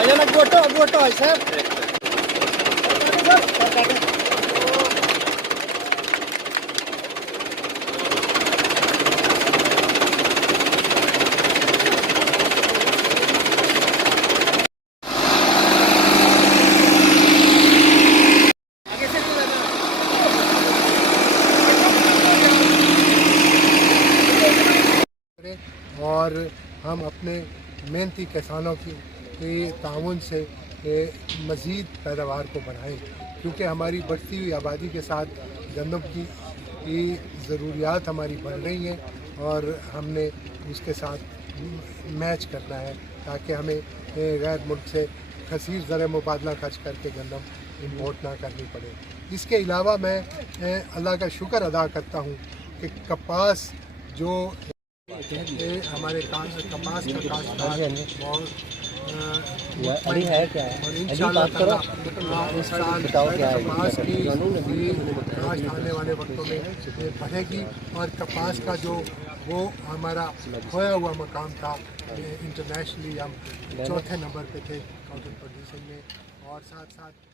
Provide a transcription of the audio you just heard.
गोटो है सर। और हम अपने मेहनती किसानों की ताउन से मज़ीद पैदावार को बढ़ाएं, क्योंकि हमारी बढ़ती हुई आबादी के साथ गंदम की ज़रूरियात हमारी बढ़ रही हैं और हमने उसके साथ मैच करना है ताकि हमें गैर मुल्क से कसीर ज़र मुबादला खर्च करके गंदम इम्पोर्ट ना करनी पड़े। इसके अलावा मैं अल्लाह का शुक्र अदा करता हूँ कि कपास जो हमारे कपास का काश्तकार और इंशाअल्लाह कपास की काश्त आने वाले वक्तों में बढ़ेगी और कपास का जो वो हमारा खोया हुआ मकाम था, इंटरनेशनली हम चौथे नंबर पे थे कॉटन प्रोड्यूसिंग में और साथ साथ